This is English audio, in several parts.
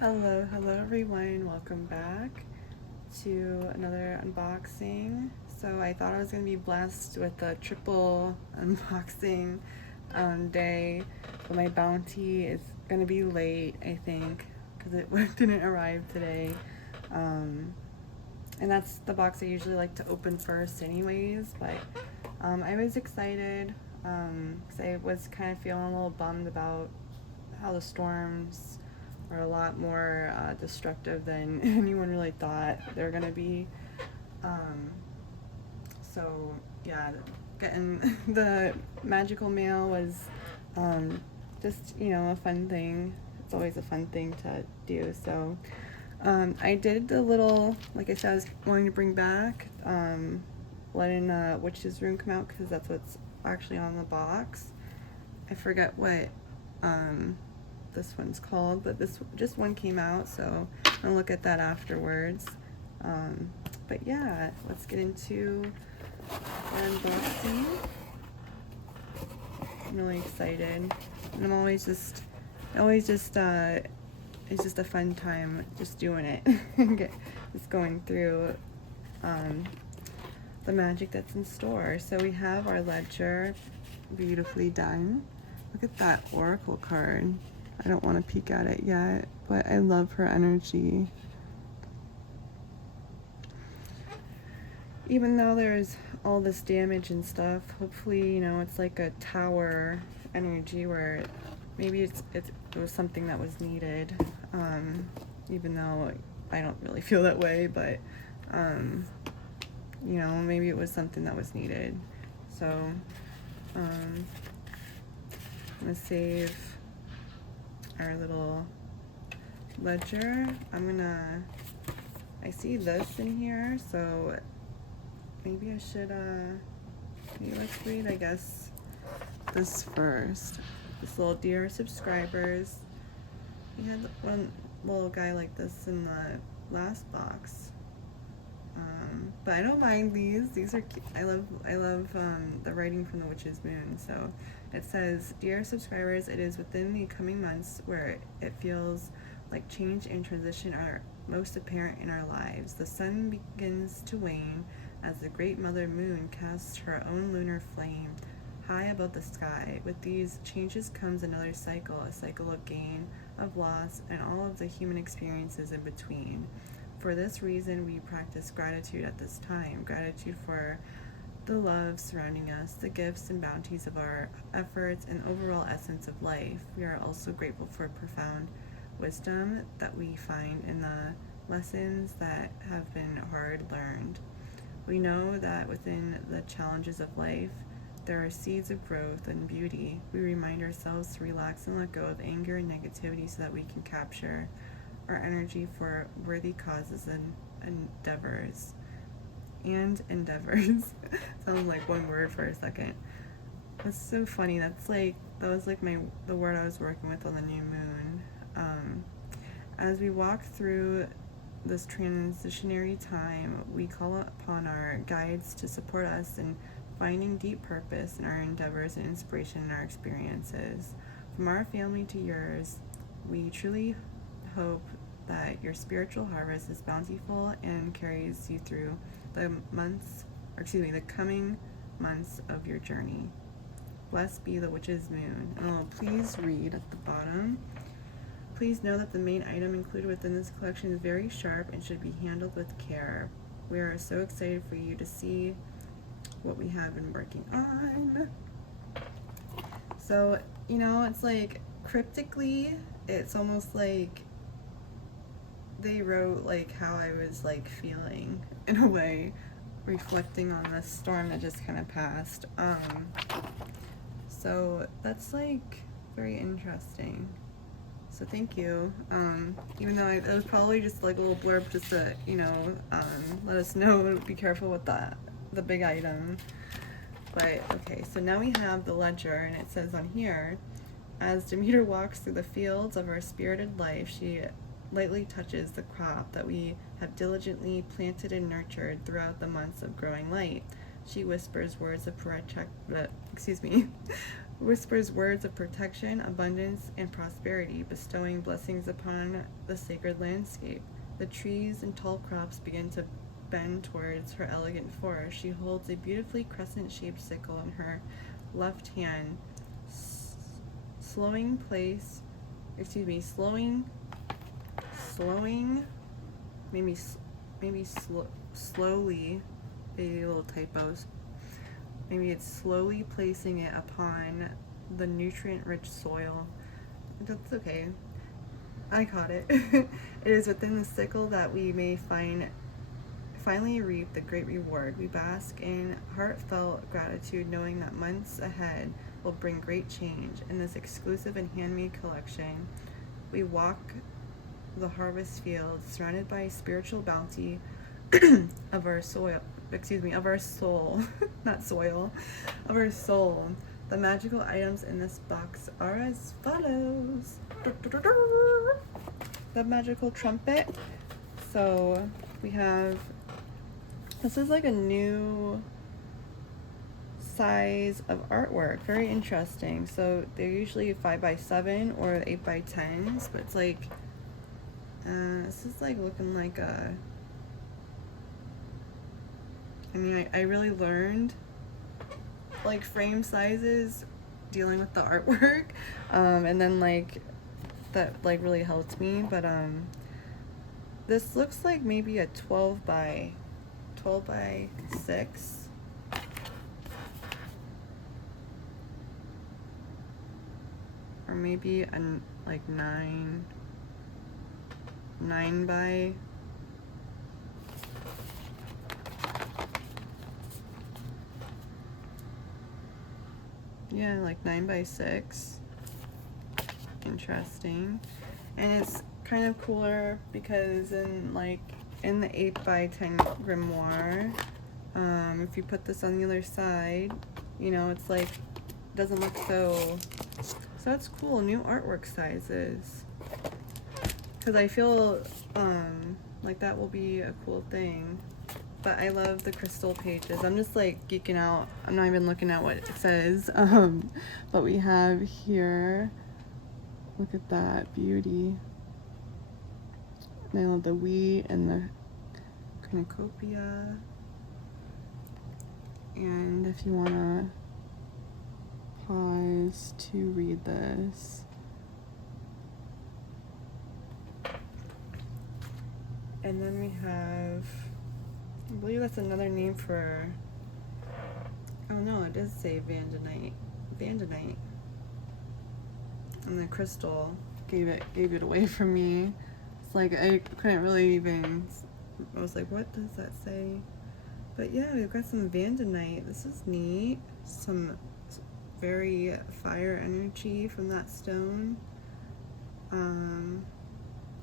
Hello everyone, welcome back to another unboxing. So I thought I was going to be blessed with a triple unboxing day, but my bounty is going to be late, I think, because it didn't arrive today. And that's the box I usually like to open first anyways, but I was excited because I was kind of feeling a little bummed about how the storms are a lot more destructive than anyone really thought they were gonna be. Um, so yeah, getting the magical mail was just a fun thing. It's always a fun thing to do. So I did the little, like I said, I was wanting to bring back letting Witch's Rune come out because that's what's actually on the box. I forget what this one's called, but this just one came out, so I'll look at that afterwards. But yeah, let's get into our unboxing. I'm really excited, and I'm always just it's just a fun time just doing it. Just going through the magic that's in store. So we have our ledger, beautifully done. Look at that oracle card. I don't want to peek at it yet, but I love her energy. Even though there's all this damage and stuff, hopefully, it's like a tower energy where maybe it was something that was needed. Even though I don't really feel that way, but maybe it was something that was needed. So I'm gonna save our little ledger. I see this in here, so maybe I should, maybe let's read, I guess, this first. This little dear subscribers. We had one little guy like this in the last box. But I don't mind these. These are cute. I love the writing from the Witch's Moon. So it says, "Dear subscribers, it is within the coming months where it feels like change and transition are most apparent in our lives. The sun begins to wane as the great mother moon casts her own lunar flame high above the sky. With these changes comes another cycle, a cycle of gain, of loss, and all of the human experiences in between. For this reason, we practice gratitude at this time. Gratitude for the love surrounding us, the gifts and bounties of our efforts, and overall essence of life. We are also grateful for profound wisdom that we find in the lessons that have been hard learned. We know that within the challenges of life, there are seeds of growth and beauty. We remind ourselves to relax and let go of anger and negativity so that we can capture our energy for worthy causes and endeavors. Sounds like one word for a second. That's so funny. That was like the word I was working with on the new moon. As we walk through this transitionary time, we call upon our guides to support us in finding deep purpose in our endeavors and inspiration in our experiences. From our family to yours, we truly hope that your spiritual harvest is bountiful and carries you through the coming months of your journey. Blessed be the Witch's Moon." And I'll please read at the bottom. "Please know that the main item included within this collection is very sharp and should be handled with care. We are so excited for you to see what we have been working on." So, it's like cryptically, it's almost like they wrote like how I was like feeling in a way, reflecting on this storm that just kind of passed. So that's like very interesting. So thank you. Even though it was probably just like a little blurb just to, let us know, be careful with the big item. But okay, so now we have the ledger, and it says on here, "As Demeter walks through the fields of her spirited life, she lightly touches the crop that we have diligently planted and nurtured throughout the months of growing light. She whispers words of whispers words of protection, abundance, and prosperity, bestowing blessings upon the sacred landscape. The trees and tall crops begin to bend towards her elegant forest. She holds a beautifully crescent-shaped sickle in her left hand, slowing, slowly, maybe little typos. Maybe it's slowly placing it upon the nutrient-rich soil. That's okay. I caught it. It is within the sickle that we may finally reap the great reward. We bask in heartfelt gratitude, knowing that months ahead will bring great change. In this exclusive and handmade collection, we walk the harvest fields, surrounded by spiritual bounty of our soul, not soil, of our soul. The magical items in this box are as follows. The magical trumpet. So we have, this is like a new size of artwork, very interesting. So they're usually 5x7 or 8x10s, but it's like, this is like looking like a, I mean, I really learned like frame sizes dealing with the artwork, and then like that like really helped me. But this looks like maybe a 12x6, or maybe a like 9 by, yeah, like 9x6. Interesting. And it's kind of cooler because in the 8x10 grimoire, if you put this on the other side, you know, it's like doesn't look so that's cool. New artwork sizes, because I feel like that will be a cool thing. But I love the crystal pages. I'm just like geeking out. I'm not even looking at what it says. But we have here, look at that beauty. And I love the wheat and the cornucopia. And if you want to pause to read this. And then we have, I believe that's another name for, oh no, it does say Vandonite. And the crystal gave it away from me. It's like I couldn't really even, I was like, what does that say? But yeah, we've got some Vandonite. This is neat. Some very fire energy from that stone.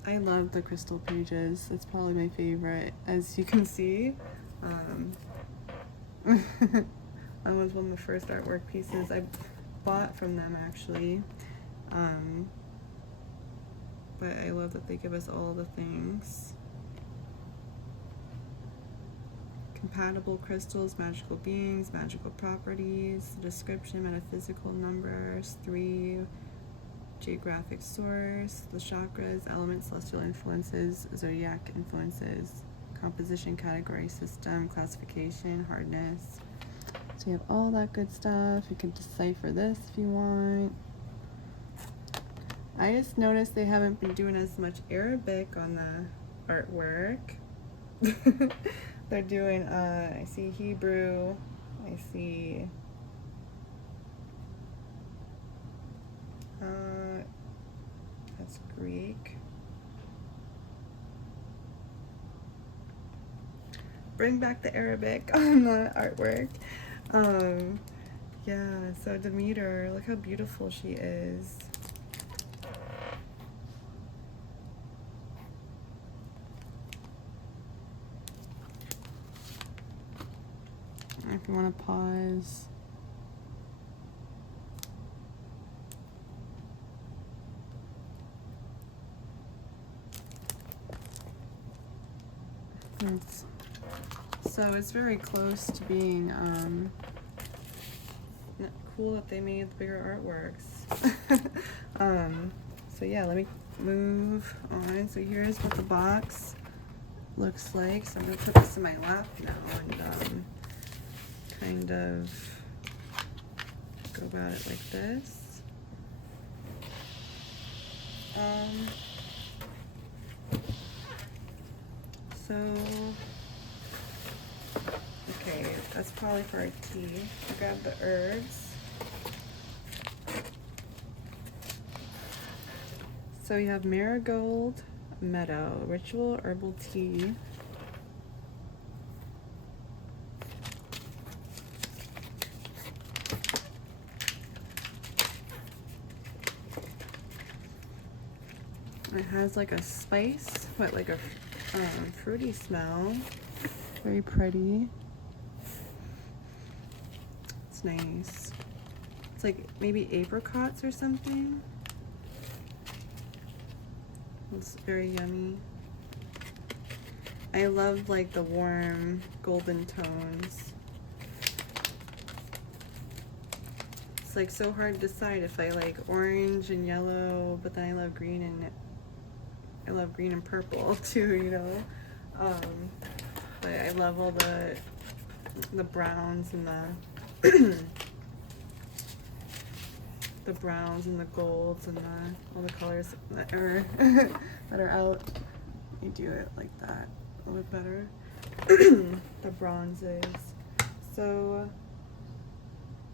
I love the crystal pages. It's probably my favorite, as you can see. That was one of the first artwork pieces I bought from them, actually. But I love that they give us all the things. Compatible crystals, magical beings, magical properties, description, metaphysical numbers, 3, geographic source, the chakras, elements, celestial influences, zodiac influences, composition, category, system, classification, hardness. So you have all that good stuff. You can decipher this if you want. I just noticed they haven't been doing as much Arabic on the artwork. They're doing, I see Hebrew, I see, that's Greek. Bring back the Arabic on the artwork. Yeah, so Demeter, look how beautiful she is. If you want to pause. So it's very close to being cool that they made the bigger artworks. So yeah, let me move on. So here's what the box looks like. So I'm gonna put this in my lap now and kind of go about it like this. So okay, that's probably for our tea. I grabbed the herbs. So we have Marigold Meadow Ritual Herbal Tea. It has like a spice, but like a fruity smell. Very pretty. It's nice. It's like maybe apricots or something. It's very yummy. I love like the warm golden tones. It's like so hard to decide if I like orange and yellow, but then I love green and purple too, you know. But I love all the browns and the browns and the golds and all the colors that are that are out. You do it like that a little better. The bronzes. So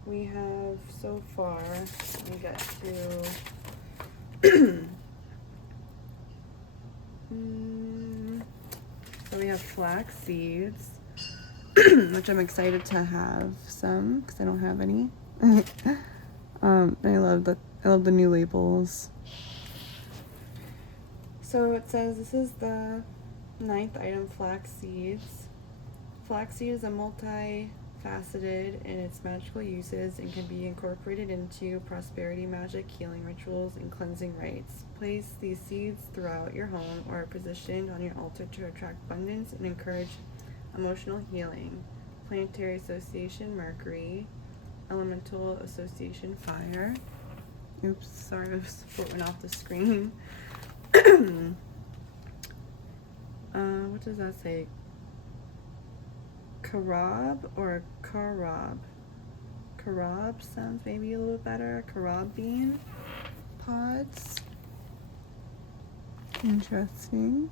we have so far. Let me get to. So we have flax seeds, which I'm excited to have some because I don't have any. I love the new labels. So it says this is the 9th item, flax seeds. Flaxseed is a multifaceted in its magical uses and can be incorporated into prosperity magic, healing rituals, and cleansing rites. Place these seeds throughout your home or positioned on your altar to attract abundance and encourage emotional healing. Planetary Association Mercury. Elemental Association Fire. Oops, sorry, the support went off the screen. What does that say? Karab or Karab? Karab sounds maybe a little better. Karab bean pods. Interesting.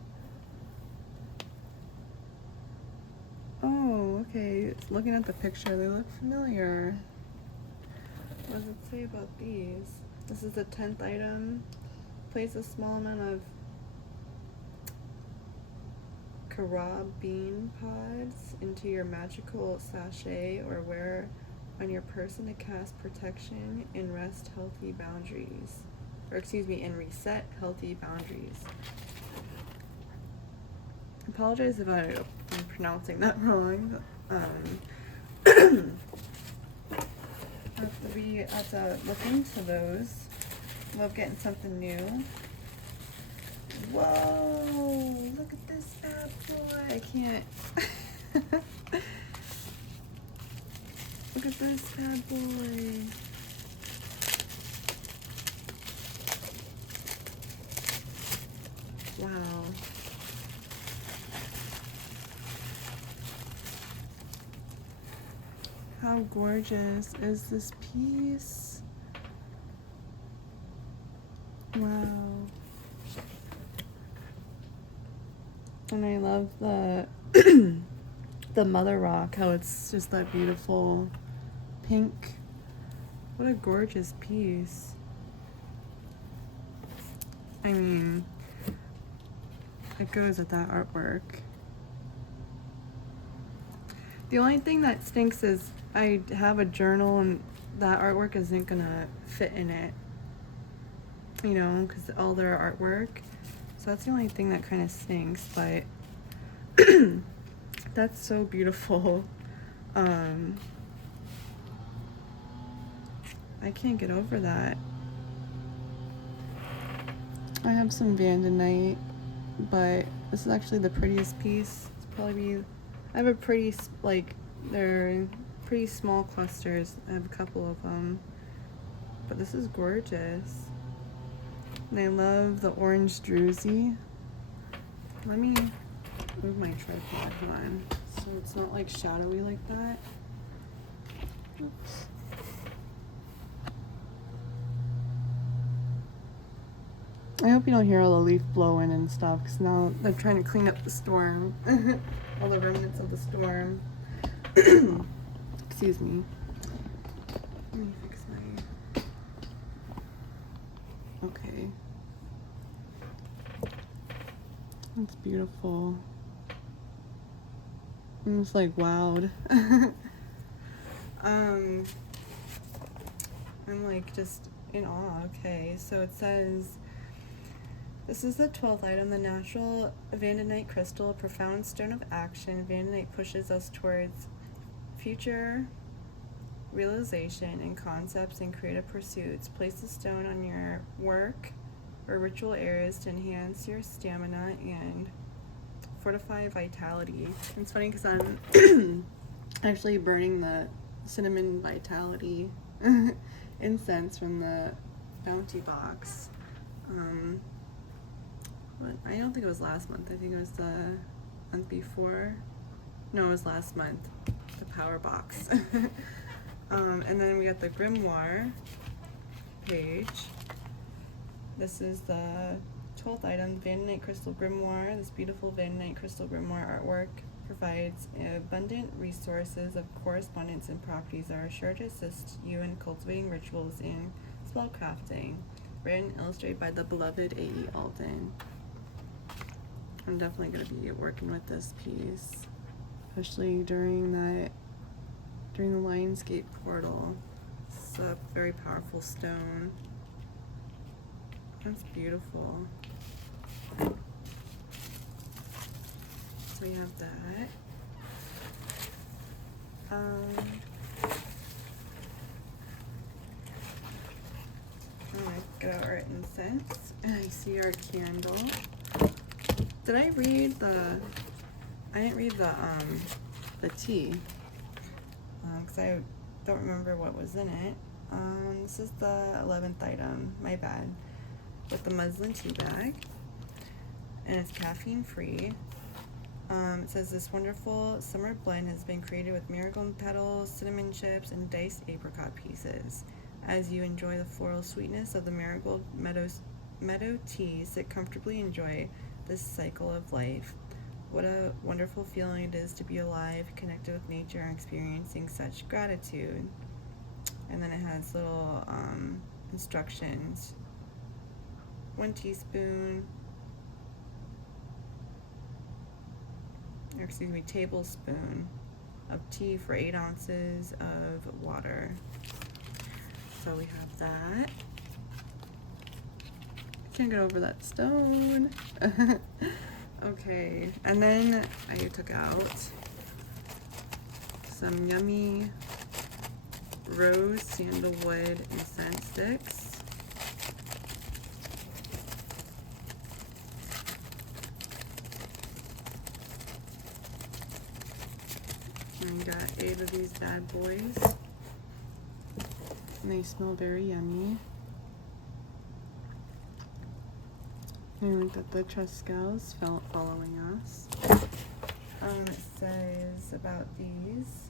Oh, okay. Looking at the picture, they look familiar. What does it say about these? This is the 10th item. Place a small amount of Karab bean pods into your magical sachet or wear on your person to cast protection and rest healthy boundaries. Or excuse me, and reset healthy boundaries. I apologize if I'm pronouncing that wrong. We have to look into those. Love getting something new. Whoa! Look at this bad boy. I can't. Look at this bad boy. Wow. How gorgeous is this piece? Wow. And I love the the mother rock, how it's just that beautiful pink. What a gorgeous piece. I mean, it goes with that artwork. The only thing that stinks is I have a journal and that artwork isn't gonna fit in it, you know, because all their artwork. So that's the only thing that kind of stinks, but that's so beautiful. I can't get over that. I have some Vandonite, but this is actually the prettiest piece. It's probably I have a pretty, like, they're pretty small clusters. I have a couple of them. But this is gorgeous. And I love the orange druzy. Let me move my tripod on so it's not like shadowy like that. Oops. I hope you don't hear all the leaf blowing and stuff, because now they're trying to clean up the storm. All the remnants of the storm. Excuse me. Let me fix my... Okay. That's beautiful. I'm just like wowed. I'm like just in awe. Okay, so it says, this is the 12th item, the natural Vanadite crystal, profound stone of action. Vanadite pushes us towards future realization and concepts and creative pursuits. Place the stone on your work or ritual areas to enhance your stamina and fortify vitality. It's funny because I'm actually burning the cinnamon vitality incense from the bounty box. But I don't think it was last month. I think it was the month before. No, it was last month. The power box. And then we got the grimoire page. This is the 12th item, Vanadite Crystal Grimoire. This beautiful Vanadite Crystal Grimoire artwork provides abundant resources of correspondence and properties that are sure to assist you in cultivating rituals and spellcrafting. Written and illustrated by the beloved A.E. Alden. I'm definitely going to be working with this piece, especially during the Lionsgate portal. It's a very powerful stone. That's beautiful. So we have that. I'm gonna get out our incense. And I see our candle. Did I read the? I didn't read the tea. Because I don't remember what was in it. This is the 11th item. My bad. With the muslin tea bag, and it's caffeine free. It says this wonderful summer blend has been created with marigold petals, cinnamon chips, and diced apricot pieces. As you enjoy the floral sweetness of the marigold meadow tea, sit comfortably enjoy this cycle of life. What a wonderful feeling it is to be alive, connected with nature, and experiencing such gratitude. And then it has little instructions. 1 teaspoon, or excuse me, tablespoon of tea for 8 ounces of water. So we have that. Can't get over that stone. Okay, and then I took out some yummy rose sandalwood incense sticks. And got 8 of these bad boys. And they smell very yummy. I like that the Truscals following us. It says about these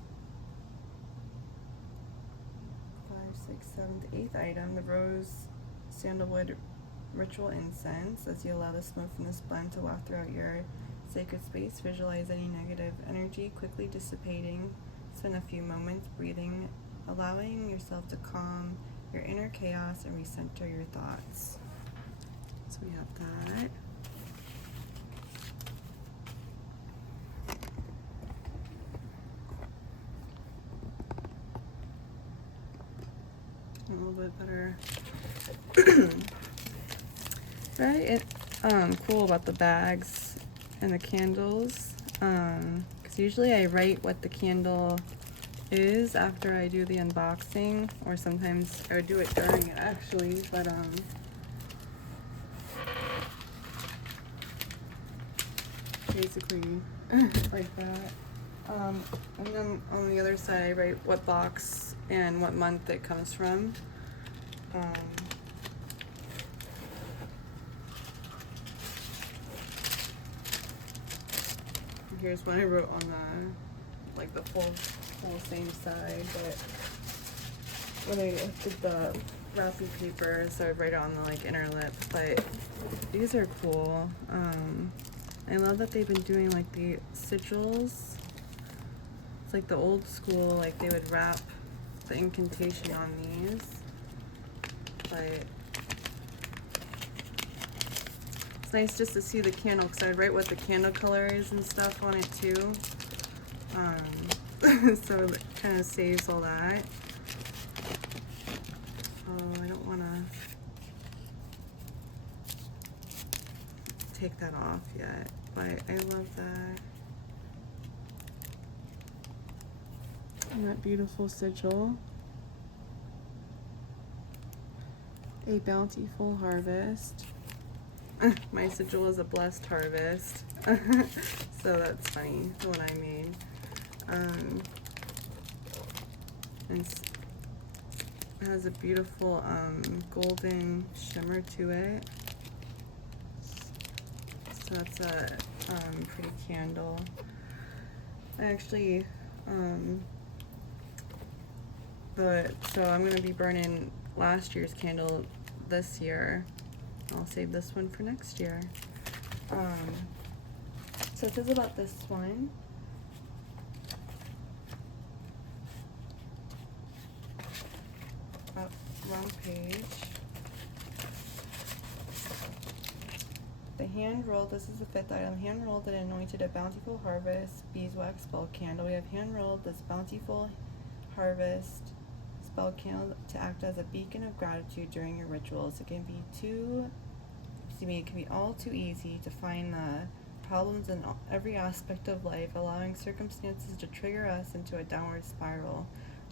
5, 6, 7, 8th item, the rose sandalwood ritual incense. As you allow the smoke from this blend to waft throughout your sacred space, visualize any negative energy quickly dissipating. Spend a few moments breathing, allowing yourself to calm your inner chaos and recenter your thoughts. So we have that. A little bit better. Very cool about the bags and the candles, because usually I write what the candle is after I do the unboxing, or sometimes I would do it during it actually, but basically like that. And then on the other side, I write what box and what month it comes from. Here's what I wrote on the full same side, but when I did the wrapping paper, so I write it on the like inner lip. But these are cool. I love that they've been doing like the sigils. It's like the old school, like they would wrap the incantation on these. But it's nice just to see the candle, because I'd write what the candle color is and stuff on it too. So it kind of saves all that. Oh, I don't want to take that off yet, but I love that. And that beautiful sigil. A bountiful harvest. My sigil is a blessed harvest. So that's funny, the one I made. And it has a beautiful golden shimmer to it. So that's a pretty candle. I actually, so I'm going to be burning last year's candle this year. I'll save this one for next year. So it says about this one. Wrong page. The hand rolled, this is the fifth item, hand rolled and anointed a bountiful harvest beeswax spell candle. We have hand rolled this bountiful harvest spell candle to act as a beacon of gratitude during your rituals. It can be all too easy to find the problems in every aspect of life, allowing circumstances to trigger us into a downward spiral.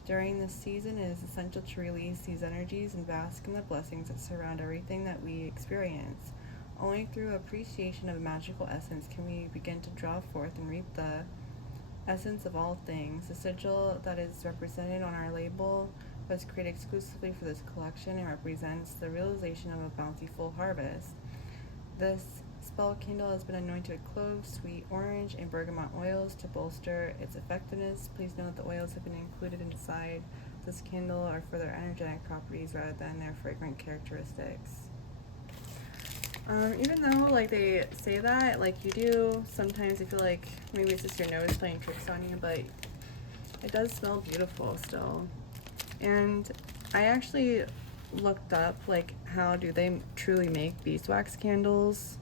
During this season, it is essential to release these energies and bask in the blessings that surround everything that we experience. Only through appreciation of magical essence can we begin to draw forth and reap the essence of all things. The sigil that is represented on our label was created exclusively for this collection and represents the realization of a bountiful harvest. This spell candle has been anointed with clove, sweet orange, and bergamot oils to bolster its effectiveness. Please note that the oils have been included inside this candle are for their energetic properties rather than their fragrant characteristics. Even though like they say that, like you do, sometimes I feel like maybe it's just your nose playing tricks on you, but it does smell beautiful still. And I actually looked up like how do they truly make beeswax candles,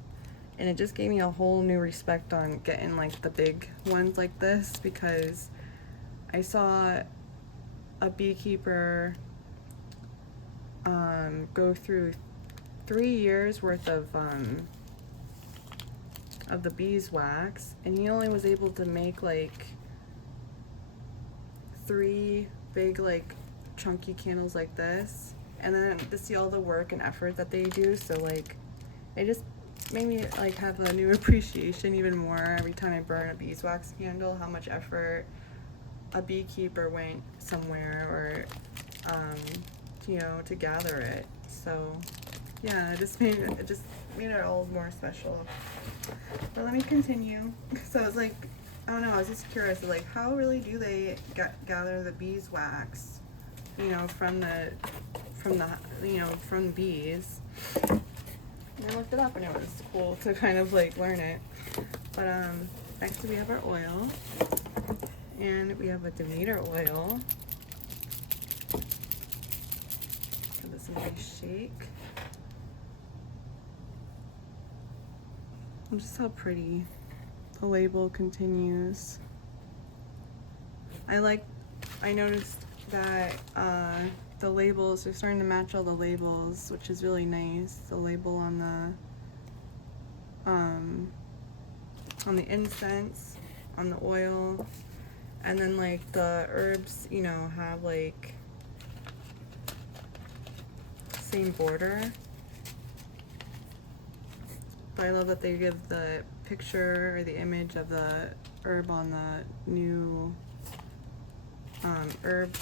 and it just gave me a whole new respect on getting like the big ones like this, because I saw a beekeeper go through 3 years worth of the beeswax, and he only was able to make like 3 big like chunky candles like this, and then to see all the work and effort that they do, so like it just made me like have a new appreciation even more every time I burn a beeswax candle, how much effort a beekeeper went somewhere or to gather it. So yeah, it just made it all more special. But let me continue. So it's like, I don't know, I was just curious, like how really do they gather the beeswax, from the bees? And I looked it up and it was cool to kind of like learn it. But next we have our oil, and we have a Demeter oil. Give this a nice shake. And just how pretty the label continues. I noticed that the labels are starting to match all the labels, which is really nice. The label on the incense, on the oil, and then like the herbs, have like same border. But I love that they give the picture or the image of the herb on the new herb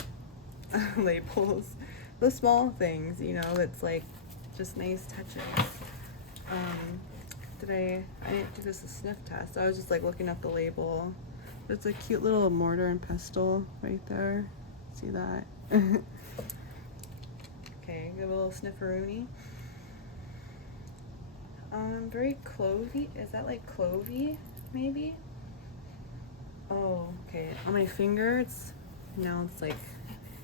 labels. The small things, you know, it's like just nice touches. I didn't do this a sniff test. I was just like looking up the label. It's a cute little mortar and pestle right there. See that? Okay, give a little snifferoonie. Very clovey. Is that like clovey, maybe? Oh, okay. On my finger, it's like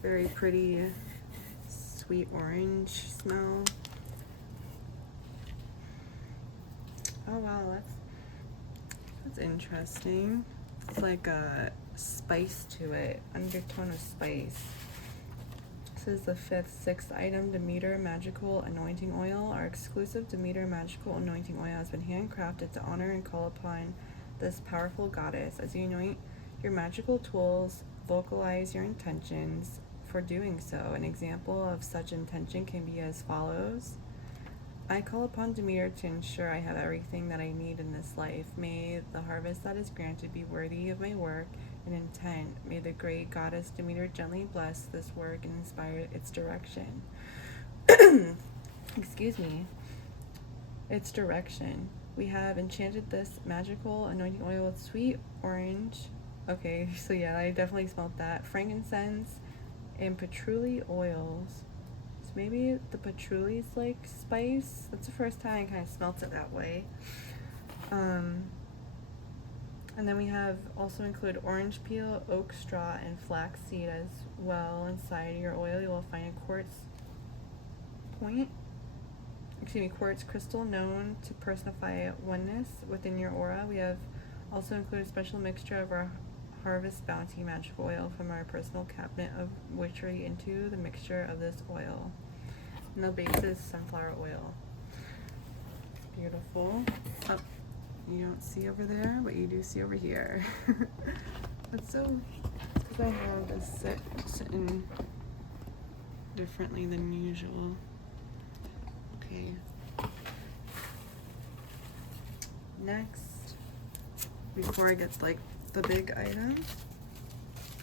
very pretty, sweet orange smell. Oh wow, that's interesting. It's like a spice to it, undertone of spice. This is the 6th item, Demeter Magical Anointing Oil. Our exclusive Demeter Magical Anointing Oil has been handcrafted to honor and call upon this powerful goddess. As you anoint your magical tools, vocalize your intentions for doing so. An example of such intention can be as follows. I call upon Demeter to ensure I have everything that I need in this life. May the harvest that is granted be worthy of my work and intent. May the great goddess Demeter gently bless this work and inspire its direction. Excuse me. Its direction. We have enchanted this magical anointing oil with sweet orange. Okay, so yeah, I definitely smelled that. Frankincense and patchouli oils. So maybe the patchouli is like spice. That's the first time I kind of smelt it that way. And then we have also include orange peel, oak straw, and flaxseed as well. Inside your oil, you will find a quartz crystal known to personify oneness within your aura. We have also included a special mixture of our Harvest Bounty magic oil from our personal cabinet of witchery into the mixture of this oil. And the base is sunflower oil. Beautiful. Oh, you don't see over there, but you do see over here. That's so, because I have this sitting differently than usual. Okay. Next, before I get like the big item,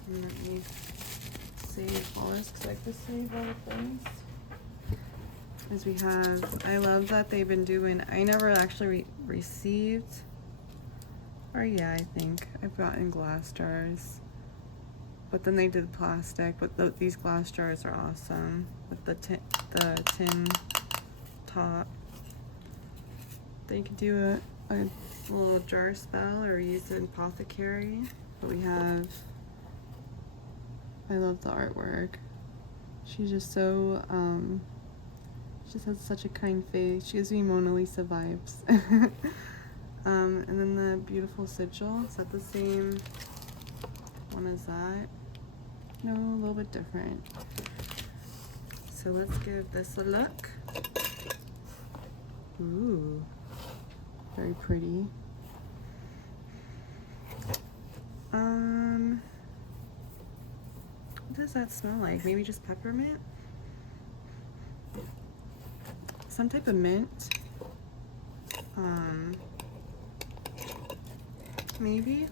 and let me save all this because I like to save all the things. As we have, I love that they've been doing, I never actually received, or yeah, I think I've gotten glass jars, but then they did plastic, but these glass jars are awesome with the tin top. They could do a little jar spell or use it in apothecary. But we have, I love the artwork. She's just so, she just has such a kind face. She gives me Mona Lisa vibes. And then the beautiful sigil. Is that the same one as that? No, a little bit different. So let's give this a look. Ooh, very pretty. What does that smell like? Maybe just peppermint? Some type of mint. Maybe. It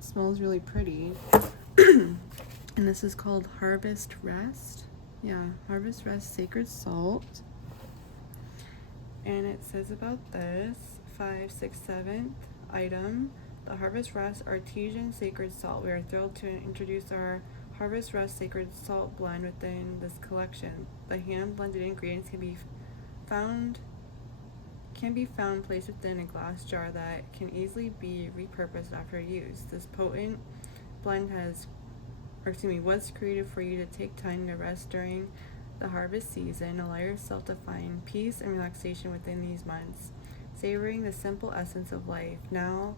smells really pretty. And this is called Harvest Rest. Yeah, Harvest Rest Sacred Salt. And it says about this 5, 6, 7th item, the Harvest Rest Artesian Sacred Salt. We are thrilled to introduce our Harvest Rest Sacred Salt blend within this collection. The hand blended ingredients can be found placed within a glass jar that can easily be repurposed after use. This potent blend was created for you to take time to rest during the harvest season. Allow yourself to find peace and relaxation within these months, savoring the simple essence of life. Now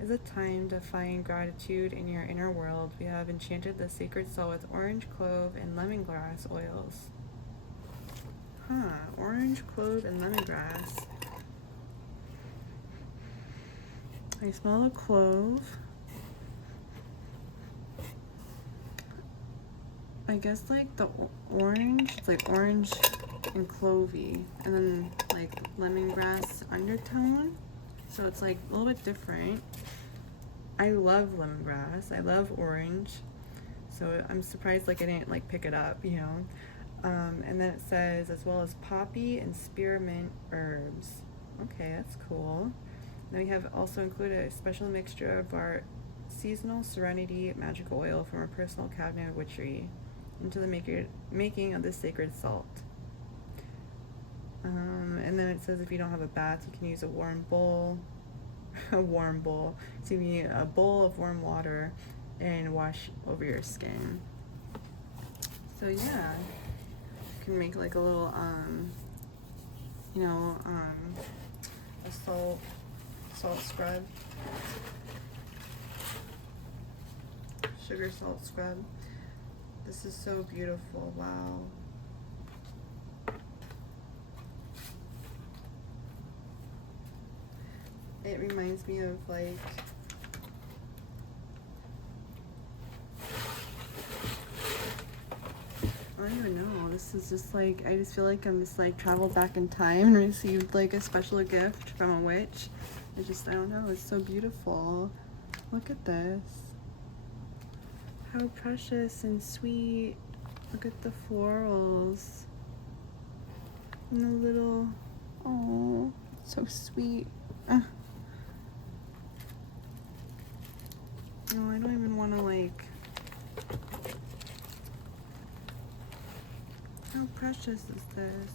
is a time to find gratitude in your inner world. We have enchanted the sacred salt with orange, clove, and lemongrass oils. Orange, clove, and lemongrass. I smell a clove. I guess like the orange, it's like orange and clovey, and then like lemongrass undertone. So it's like a little bit different. I love lemongrass. I love orange. So I'm surprised like I didn't like pick it up, you know. And then it says as well as poppy and spearmint herbs. Okay, that's cool. Then we have also included a special mixture of our seasonal serenity magical oil from our personal cabinet of witchery into the making of the sacred salt. And then it says if you don't have a bath, you can use a warm bowl, excuse me, a bowl of warm water and wash over your skin. So yeah, you can make like a little, you know, a salt scrub, sugar salt scrub. This is so beautiful, wow. It reminds me of like, I don't even know, this is just like, I just feel like I'm just like traveled back in time and received like a special gift from a witch. I don't know, it's so beautiful. Look at this. How precious and sweet. Look at the florals. And the little, oh, so sweet. No, I don't even want to like, how precious is this?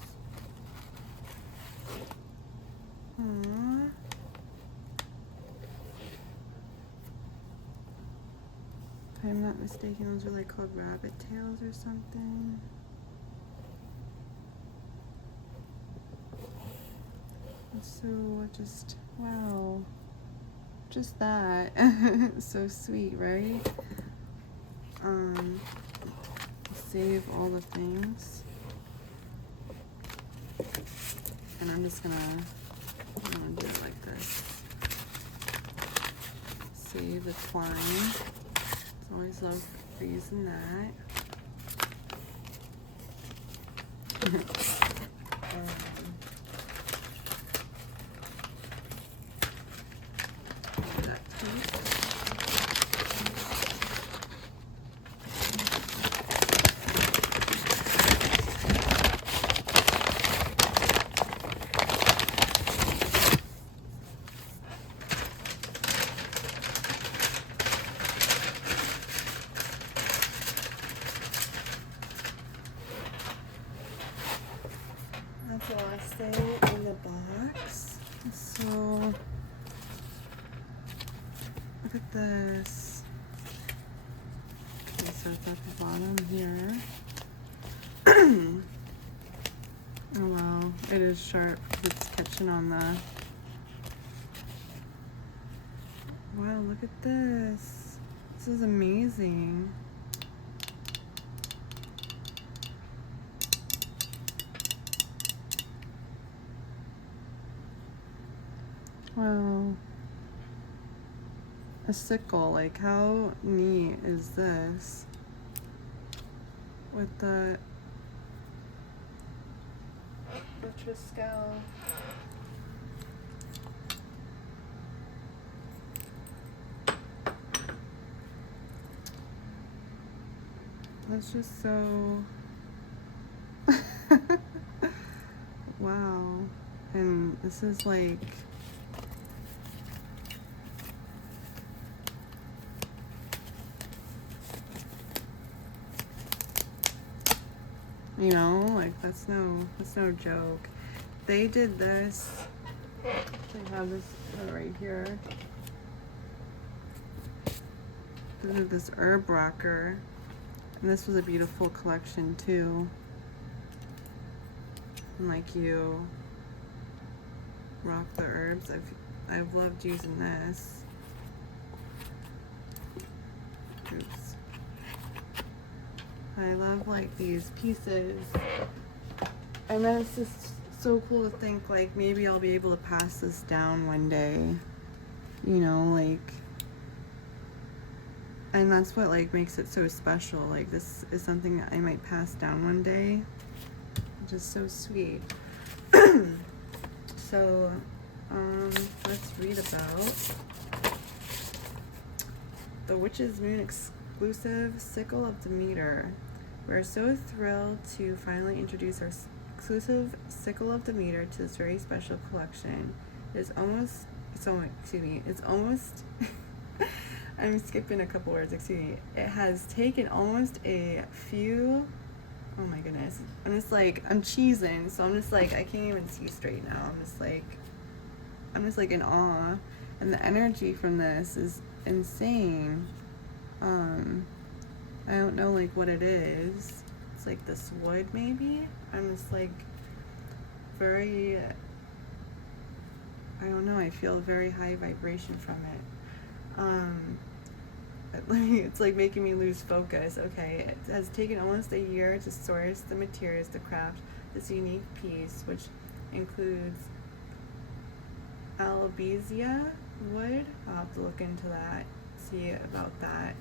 Aww. If I'm not mistaken, those are like called rabbit tails or something. So just, wow. Just that. So sweet, right? Save all the things. And I'm gonna do it like this. Save the twine. Always love freezing that. That's the last thing in the box. So look at this. Okay, so it's at the bottom here. Oh wow, it is sharp because it's catching on the. Wow, look at this. This is amazing. Wow. A sickle, like how neat is this? With the Triskel. That's just so wow. And this is like you know, like that's no joke. They did this. They have this right here. They did this herb rocker. And this was a beautiful collection too. And like you rock the herbs. I've loved using this. Oops. I love like these pieces. And then it's just so cool to think like maybe I'll be able to pass this down one day. You know, like, and that's what like makes it so special. Like this is something that I might pass down one day. which is so sweet. So, let's read about the Witch's Moon exclusive Sickle of Demeter. We're so thrilled to finally introduce our exclusive Sickle of Demeter to this very special collection. It's almost, I'm skipping a couple words, excuse me. It has taken almost a few, oh my goodness. I'm cheesing, so I'm just like, I can't even see straight now. I'm just like in awe. And the energy from this is insane. I don't know like what it is. It's like this wood maybe? I'm just like very, I don't know, I feel very high vibration from it. It's like making me lose focus. Okay, it has taken almost a year to source the materials to craft this unique piece, which includes albizia wood. I'll have to look into that, see about that,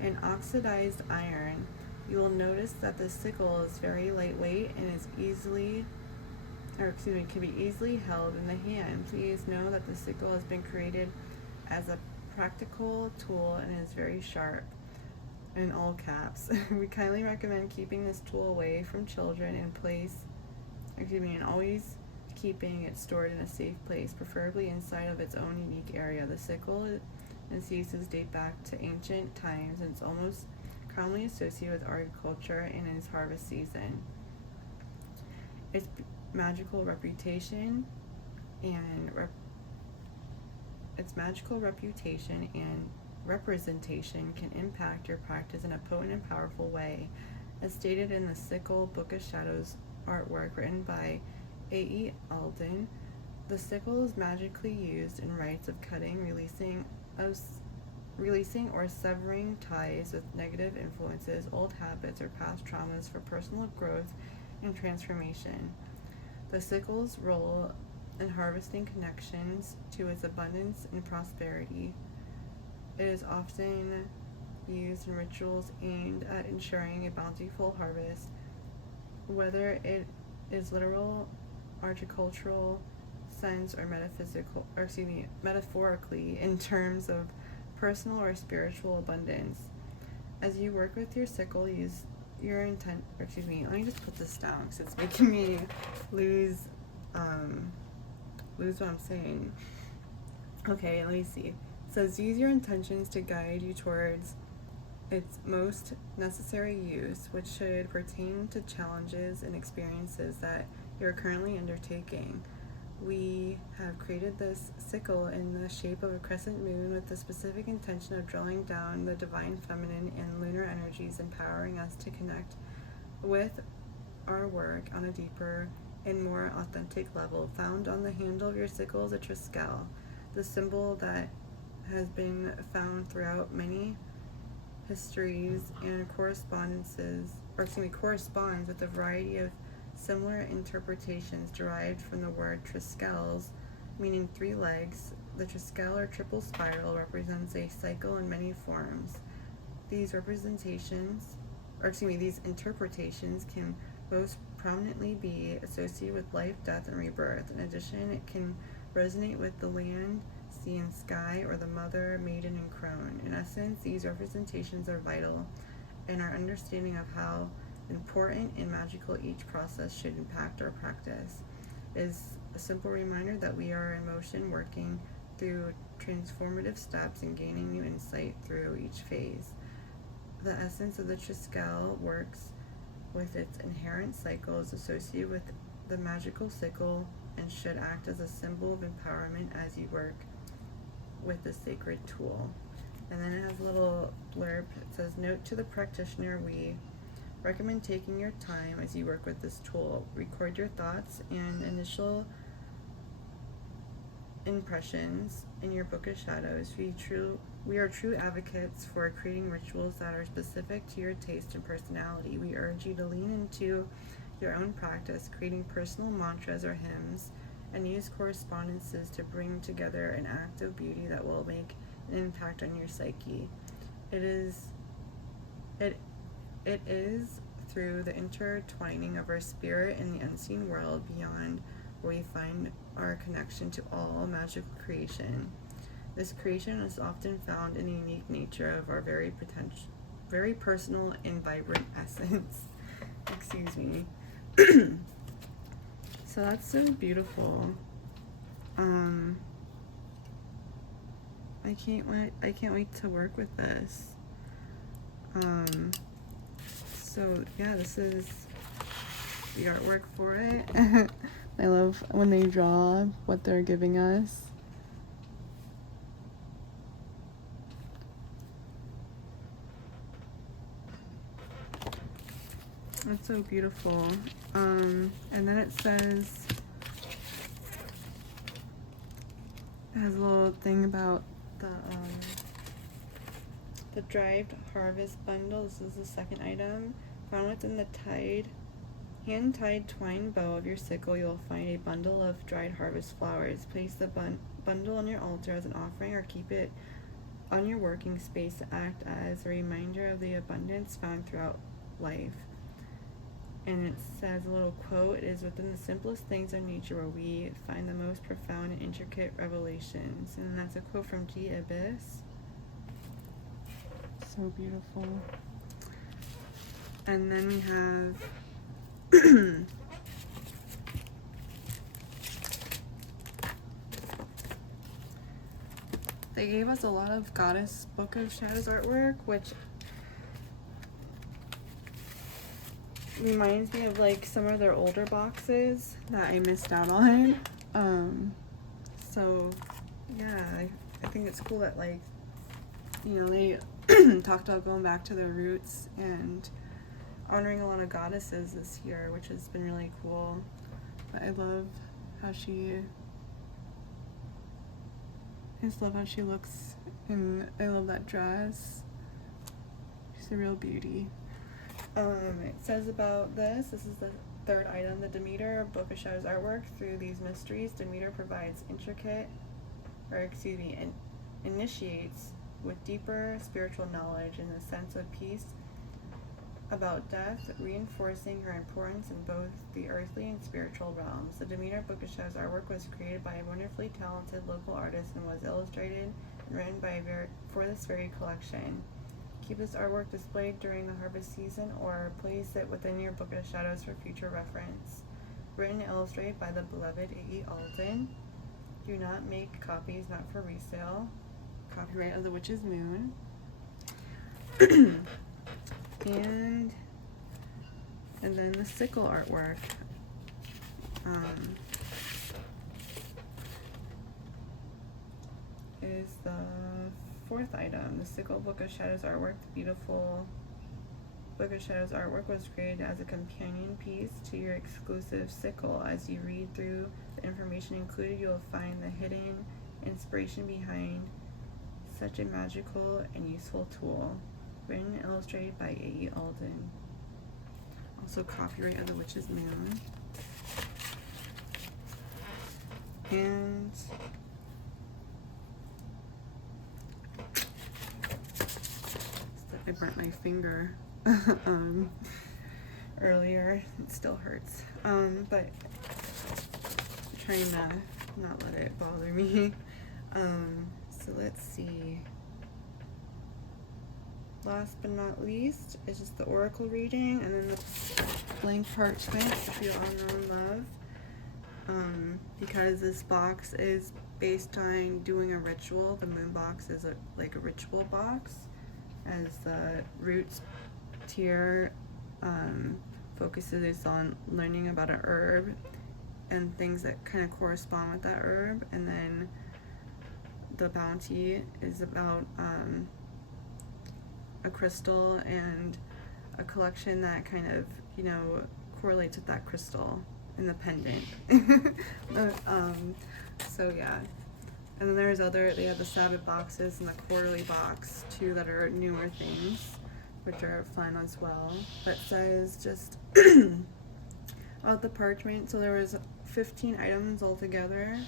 and oxidized iron. You will notice that the sickle is very lightweight and can be easily held in the hand. Please know that the sickle has been created as a practical tool and is very sharp. In all caps. We kindly recommend keeping this tool away from children and always keeping it stored in a safe place, preferably inside of its own unique area. The sickle and its uses date back to ancient times and it's almost commonly associated with agriculture and its harvest season. Its magical reputation and representation can impact your practice in a potent and powerful way. As stated in the Sickle Book of Shadows artwork written by A.E. Alden, the sickle is magically used in rites of cutting, releasing or severing ties with negative influences, old habits, or past traumas for personal growth and transformation. The sickle's role in harvesting connections to its abundance and prosperity. It is often used in rituals aimed at ensuring a bountiful harvest, whether it is literal, horticultural sense, or metaphorically in terms of personal or spiritual abundance. As you work with your sickle, use your intent. Let me just put this down because it's making me lose what I'm saying. Okay, let me see. It says use your intentions to guide you towards its most necessary use, which should pertain to challenges and experiences that you're currently undertaking. We have created this sickle in the shape of a crescent moon with the specific intention of drawing down the divine feminine and lunar energies, empowering us to connect with our work on a deeper and more authentic level. Found on the handle of your sickle is a triskel, the symbol that has been found throughout many histories and corresponds with a variety of similar interpretations derived from the word triskels, meaning 3 legs. The triskel or triple spiral represents a cycle in many forms. These interpretations can most prominently be associated with life, death, and rebirth. In addition, it can resonate with the land, sea, and sky, or the mother, maiden, and crone. In essence, these representations are vital in our understanding of how important and magical each process should impact our practice. It is a simple reminder that we are in motion, working through transformative steps and gaining new insight through each phase. The essence of the triskel works with its inherent cycles associated with the magical sickle and should act as a symbol of empowerment as you work with the sacred tool. And then it has a little blurb. It says, note to the practitioner, we recommend taking your time as you work with this tool. Record your thoughts and initial impressions in your Book of Shadows. We are true advocates for creating rituals that are specific to your taste and personality. We urge you to lean into your own practice, creating personal mantras or hymns, and use correspondences to bring together an act of beauty that will make an impact on your psyche. It is through the intertwining of our spirit and the unseen world beyond, where we find our connection to all magical creation. This creation is often found in the unique nature of our very personal and vibrant essence. Excuse me. So that's so beautiful. I can't wait to work with this. So yeah, this is the artwork for it. I love when they draw what they're giving us. That's so beautiful. And then it says, it has a little thing about the dried harvest bundle. This is the second item. Found within the hand-tied twine bow of your sickle, you'll find a bundle of dried harvest flowers. Place the bundle on your altar as an offering, or keep it on your working space to act as a reminder of the abundance found throughout life. And it says a little quote, "It is within the simplest things of nature where we find the most profound and intricate revelations." And that's a quote from G. Abyss. So beautiful. And then we have they gave us a lot of Goddess Book of Shadows artwork, which reminds me of like some of their older boxes that I missed out on. So yeah, I think it's cool that, like, you know, they talked about going back to their roots and honoring a lot of goddesses this year, which has been really cool. But I love how I just love how she looks, and I love that dress. She's a real beauty. It says about this is the third item, the Demeter Book of Shadows artwork. Through these mysteries, Demeter provides initiates with deeper spiritual knowledge and a sense of peace about death, reinforcing her importance in both the earthly and spiritual realms. The Demeter Book of Shadows artwork was created by a wonderfully talented local artist and was illustrated and written for this very collection. Keep this artwork displayed during the harvest season, or place it within your Book of Shadows for future reference. Written and illustrated by the beloved A.E. Alden. Do not make copies, not for resale. Copyright of the Witch's Moon. and then the Sickle artwork. Is the fourth item, the Sickle Book of Shadows artwork. The beautiful Book of Shadows artwork was created as a companion piece to your exclusive Sickle. As you read through the information included, you will find the hidden inspiration behind such a magical and useful tool. Written and illustrated by A.E. Alden. Also copyright of the Witch's Moon. And I burnt my finger earlier. It still hurts. But I'm trying to not let it bother me. So let's see. Last but not least is just the oracle reading, and then the blank parchment, which we all know and love. Because this box is based on doing a ritual, the moon box is like a ritual box, as the roots tier focuses on learning about an herb and things that kind of correspond with that herb, and then the bounty is about a crystal and a collection that kind of, you know, correlates with that crystal in the pendant. So yeah. And then there's they have the Sabbath boxes and the quarterly box too, that are newer things, which are fun as well. But it says just about the parchment. So there was 15 items altogether.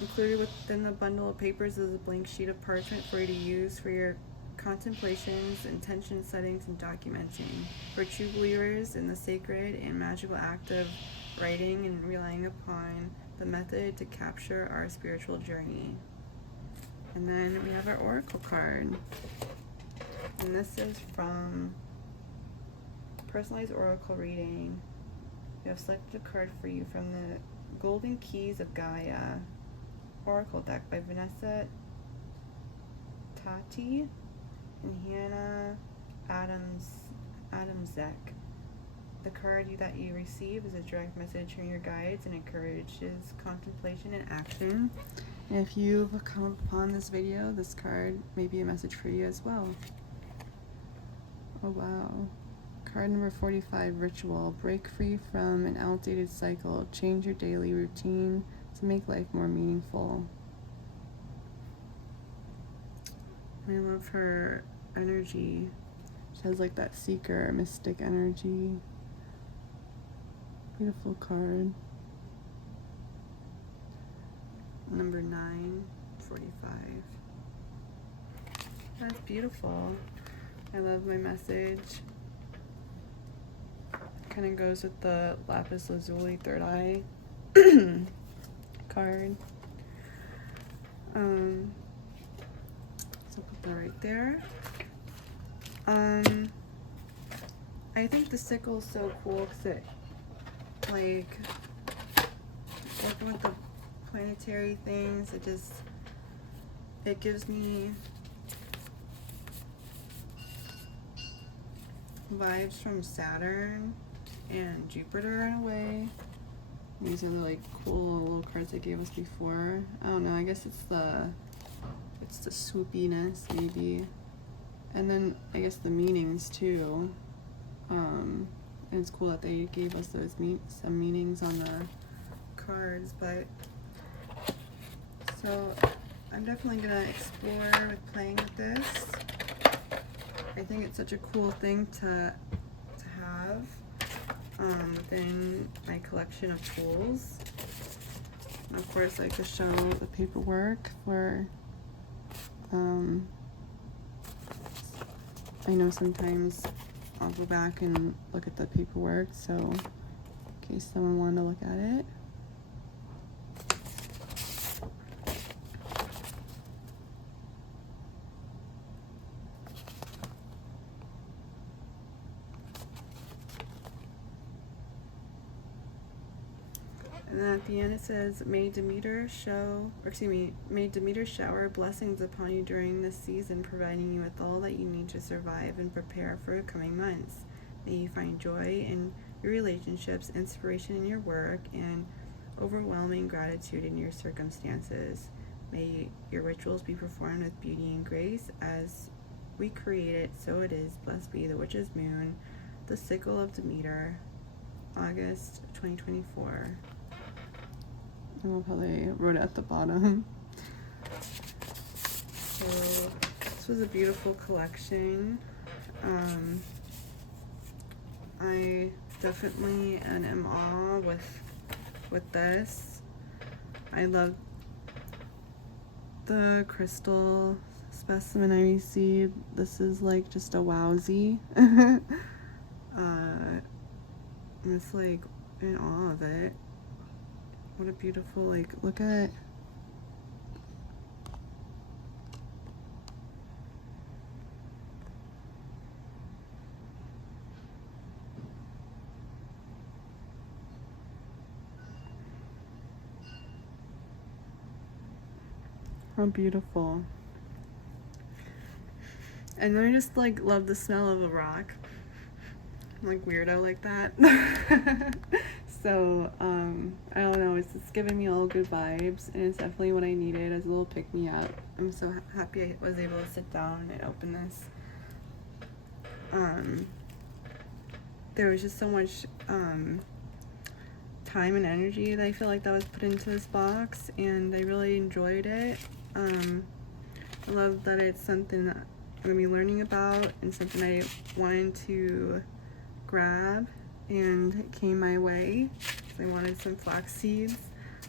Included within the bundle of papers is a blank sheet of parchment for you to use for your contemplations, intention settings, and documenting. For true believers in the sacred and magical act of writing and relying upon the method to capture our spiritual journey. And then we have our oracle card. And this is from Personalized Oracle Reading. You have selected a card for you from the Golden Keys of Gaia Oracle deck by Vanessa Tati and Hannah Adamzek. The card that you receive is a direct message from your guides and encourages contemplation and action. And if you've come upon this video, this card may be a message for you as well. Oh wow. Card number 45, Ritual. Break free from an outdated cycle. Change your daily routine to make life more meaningful. I love her energy. She has like that seeker, mystic energy. Beautiful card. Number 9, 45. That's beautiful. I love my message. Kind of goes with the Lapis Lazuli Third Eye card. So put that right there. I think the sickle is so cool because it, like, working with the planetary things, it gives me vibes from Saturn and Jupiter in a way. These are the like cool little cards they gave us before. I don't know, I guess it's the swoopiness maybe. And then I guess the meanings too. And it's cool that they gave us those some meanings on the cards, but so I'm definitely gonna explore with playing with this. I think it's such a cool thing to have within my collection of tools. And of course, I could show the paperwork for. I know sometimes I'll go back and look at the paperwork, so in case someone wanted to look at it. And then at the end it says, may Demeter shower blessings upon you during this season, providing you with all that you need to survive and prepare for the coming months. May you find joy in your relationships, inspiration in your work, and overwhelming gratitude in your circumstances. May your rituals be performed with beauty and grace as we create it, so it is. Blessed be the witch's moon, the sickle of Demeter, August 2024. I love how they wrote it at the bottom. So this was a beautiful collection. I definitely am in awe with this. I love the crystal specimen I received. This is like just a wowzy. I'm just like in awe of it. What a beautiful, like, look at. How beautiful. And then I just like love the smell of a rock. I'm like weirdo like that. So, I don't know, it's just giving me all good vibes, and it's definitely what I needed as a little pick-me-up. I'm so happy I was able to sit down and open this. There was just so much time and energy that I feel like that was put into this box, and I really enjoyed it. I love that it's something that I'm going to be learning about and something I wanted to grab, and it came my way. I wanted some flax seeds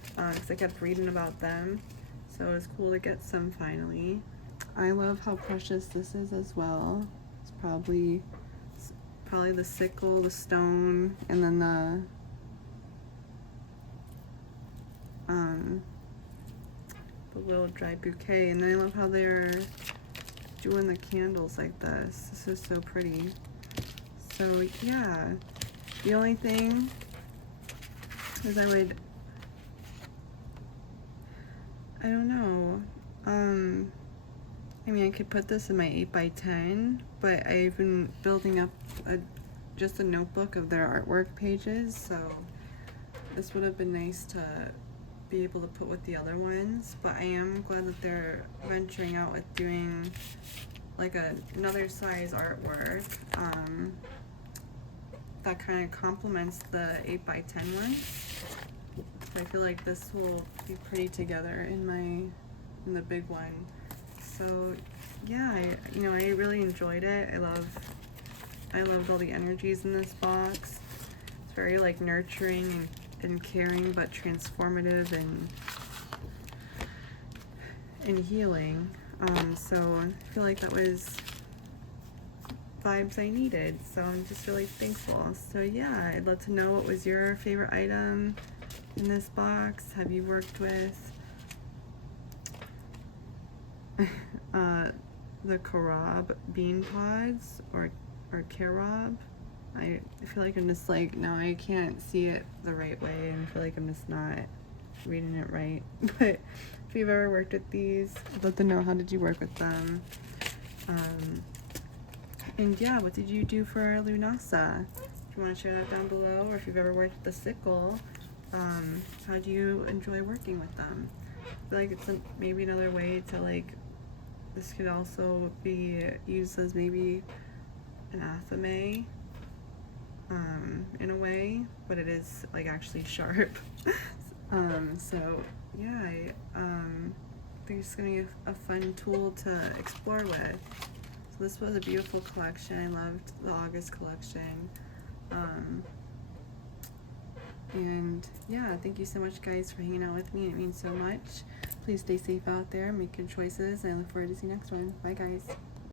because I kept reading about them, so it was cool to get some finally. I love how precious this is as well. It's probably the sickle, the stone, and then the little dry bouquet. And then I love how they're doing the candles like this. This is so pretty. So yeah, the only thing is I don't know. I mean, I could put this in my 8x10, but I've been building up just a notebook of their artwork pages, so this would have been nice to be able to put with the other ones. But I am glad that they're venturing out with doing like another size artwork that kind of complements the 8x10 one. So I feel like this will be pretty together in the big one. So yeah, I really enjoyed it. I loved all the energies in this box. It's very like nurturing and caring, but transformative and healing. So I feel like that was vibes I needed. So I'm just really thankful. So yeah, I'd love to know, what was your favorite item in this box? Have you worked with the carob bean pods or carob? I feel like I'm just like, no, I can't see it the right way, and I feel like I'm just not reading it right. But if you've ever worked with these, I'd love to know, how did you work with them? And yeah, what did you do for Lunasa? If you want to share that down below, or if you've ever worked with the Sickle, how do you enjoy working with them? I feel like it's maybe another way to like, this could also be used as maybe an athame, in a way, but it is like actually sharp. So yeah, I think it's gonna be a fun tool to explore with. So this was a beautiful collection. I loved the August collection. And yeah, thank you so much guys for hanging out with me. It means so much. Please stay safe out there, make good choices, and I look forward to seeing you next one. Bye guys.